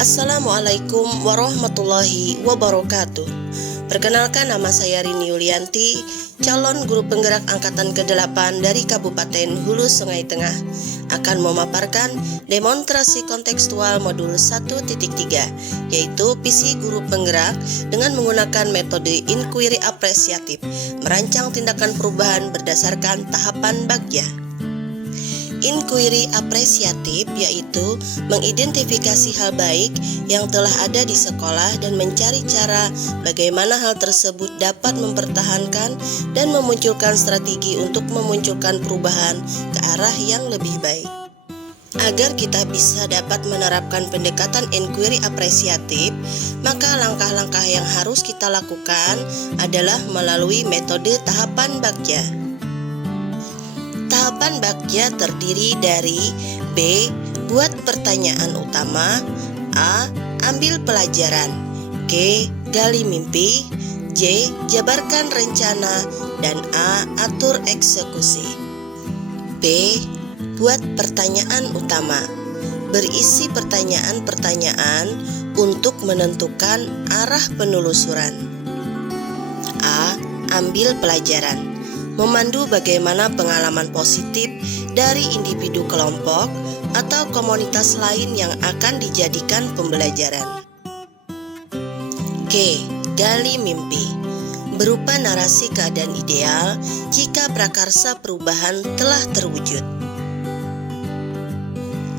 Assalamualaikum warahmatullahi wabarakatuh. Perkenalkan, nama saya Rini Yulianti, calon guru penggerak angkatan ke-8 dari Kabupaten Hulu Sungai Tengah, akan memaparkan demonstrasi kontekstual modul 1.3, yaitu visi guru penggerak dengan menggunakan metode inquiry apresiatif, merancang tindakan perubahan berdasarkan tahapan bagja. Inquiry apresiatif yaitu mengidentifikasi hal baik yang telah ada di sekolah dan mencari cara bagaimana hal tersebut dapat mempertahankan dan memunculkan strategi untuk memunculkan perubahan ke arah yang lebih baik. Agar kita bisa dapat menerapkan pendekatan inquiry apresiatif, maka langkah-langkah yang harus kita lakukan adalah melalui metode tahapan bagja. Tahapan bagja terdiri dari B. Buat pertanyaan utama, A. Ambil pelajaran, G. Gali mimpi, J. Jabarkan rencana, dan A. Atur eksekusi. B. Buat pertanyaan utama, berisi pertanyaan-pertanyaan untuk menentukan arah penelusuran. A. Ambil pelajaran, memandu bagaimana pengalaman positif dari individu kelompok atau komunitas lain yang akan dijadikan pembelajaran. G. Gali mimpi, berupa narasi keadaan ideal jika prakarsa perubahan telah terwujud.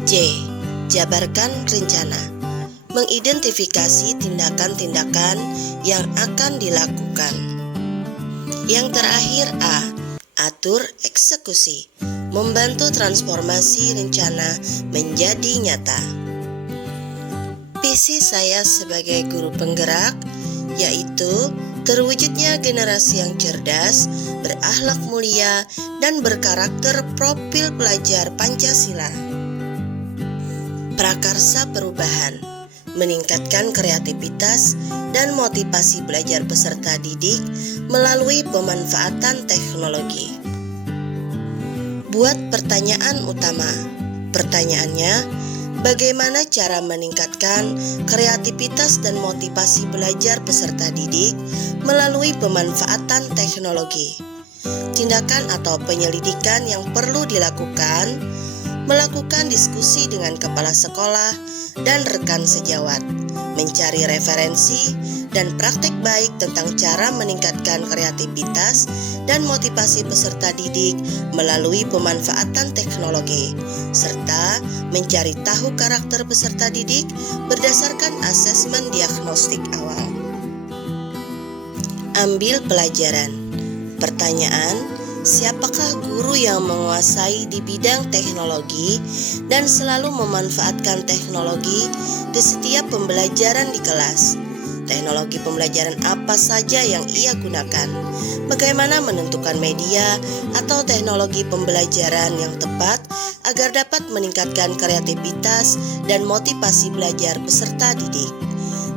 J. Jabarkan rencana, mengidentifikasi tindakan-tindakan yang akan dilakukan. Yang terakhir A. Atur eksekusi, membantu transformasi rencana menjadi nyata. Visi saya sebagai guru penggerak yaitu terwujudnya generasi yang cerdas, berakhlak mulia, dan berkarakter profil pelajar Pancasila. Prakarsa perubahan, meningkatkan kreativitas dan motivasi belajar peserta didik melalui pemanfaatan teknologi. Buat pertanyaan utama. Pertanyaannya, bagaimana cara meningkatkan kreativitas dan motivasi belajar peserta didik melalui pemanfaatan teknologi? Tindakan atau penyelidikan yang perlu dilakukan: melakukan diskusi dengan kepala sekolah dan rekan sejawat, mencari referensi dan praktek baik tentang cara meningkatkan kreativitas dan motivasi peserta didik melalui pemanfaatan teknologi, serta mencari tahu karakter peserta didik berdasarkan asesmen diagnostik awal. Ambil pelajaran. Pertanyaan: siapakah guru yang menguasai di bidang teknologi dan selalu memanfaatkan teknologi di setiap pembelajaran di kelas? Teknologi pembelajaran apa saja yang ia gunakan? Bagaimana menentukan media atau teknologi pembelajaran yang tepat agar dapat meningkatkan kreativitas dan motivasi belajar peserta didik?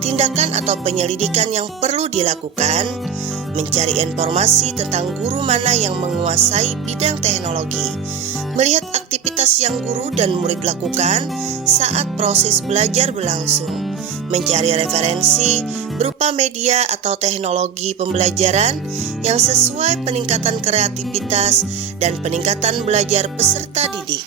Tindakan atau penyelidikan yang perlu dilakukan: mencari informasi tentang guru mana yang menguasai bidang teknologi, melihat aktivitas yang guru dan murid lakukan saat proses belajar berlangsung, mencari referensi berupa media atau teknologi pembelajaran yang sesuai peningkatan kreativitas dan peningkatan belajar peserta didik.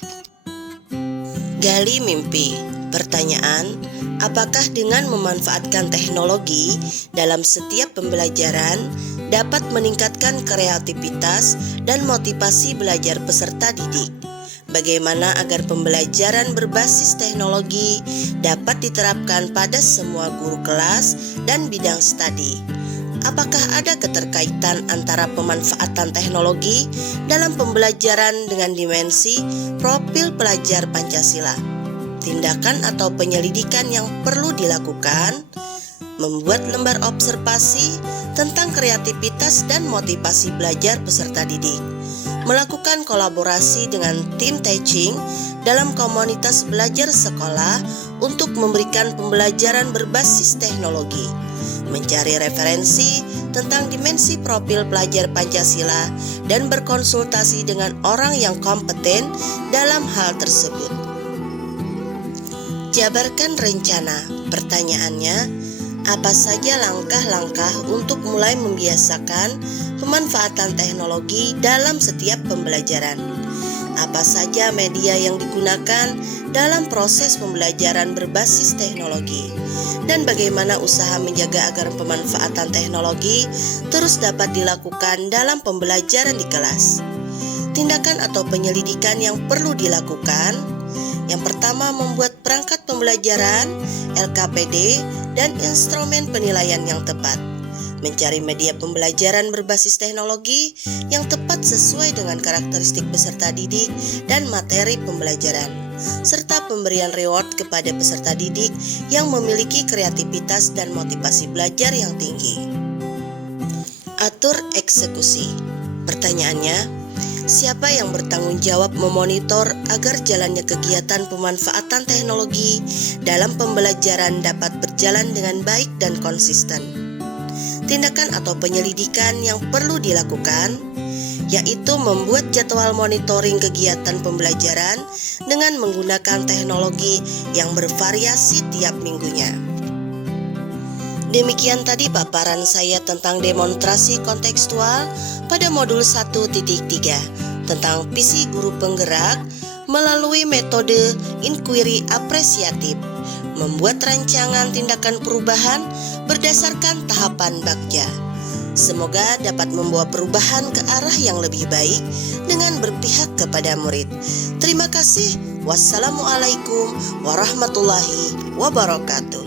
Gali mimpi. Pertanyaan: apakah dengan memanfaatkan teknologi dalam setiap pembelajaran dapat meningkatkan kreativitas dan motivasi belajar peserta didik? Bagaimana agar pembelajaran berbasis teknologi dapat diterapkan pada semua guru kelas dan bidang studi? Apakah ada keterkaitan antara pemanfaatan teknologi dalam pembelajaran dengan dimensi profil pelajar Pancasila? Tindakan atau penyelidikan yang perlu dilakukan: membuat lembar observasi tentang kreativitas dan motivasi belajar peserta didik, melakukan kolaborasi dengan tim teaching dalam komunitas belajar sekolah untuk memberikan pembelajaran berbasis teknologi, mencari referensi tentang dimensi profil pelajar Pancasila, dan berkonsultasi dengan orang yang kompeten dalam hal tersebut. Jabarkan rencana. Pertanyaannya, apa saja langkah-langkah untuk mulai membiasakan pemanfaatan teknologi dalam setiap pembelajaran? Apa saja media yang digunakan dalam proses pembelajaran berbasis teknologi? Dan bagaimana usaha menjaga agar pemanfaatan teknologi terus dapat dilakukan dalam pembelajaran di kelas? Tindakan atau penyelidikan yang perlu dilakukan. Yang pertama, membuat perangkat pembelajaran, LKPD, dan instrumen penilaian yang tepat. Mencari media pembelajaran berbasis teknologi yang tepat sesuai dengan karakteristik peserta didik dan materi pembelajaran, serta pemberian reward kepada peserta didik yang memiliki kreativitas dan motivasi belajar yang tinggi. Atur eksekusi. Pertanyaannya, siapa yang bertanggung jawab memonitor agar jalannya kegiatan pemanfaatan teknologi dalam pembelajaran dapat berjalan dengan baik dan konsisten? Tindakan atau penyelidikan yang perlu dilakukan, yaitu membuat jadwal monitoring kegiatan pembelajaran dengan menggunakan teknologi yang bervariasi tiap minggunya. Demikian tadi paparan saya tentang demonstrasi kontekstual pada modul 1.3 tentang visi guru penggerak melalui metode inquiry apresiatif, membuat rancangan tindakan perubahan berdasarkan tahapan Bagja. Semoga dapat membawa perubahan ke arah yang lebih baik dengan berpihak kepada murid. Terima kasih. Wassalamualaikum warahmatullahi wabarakatuh.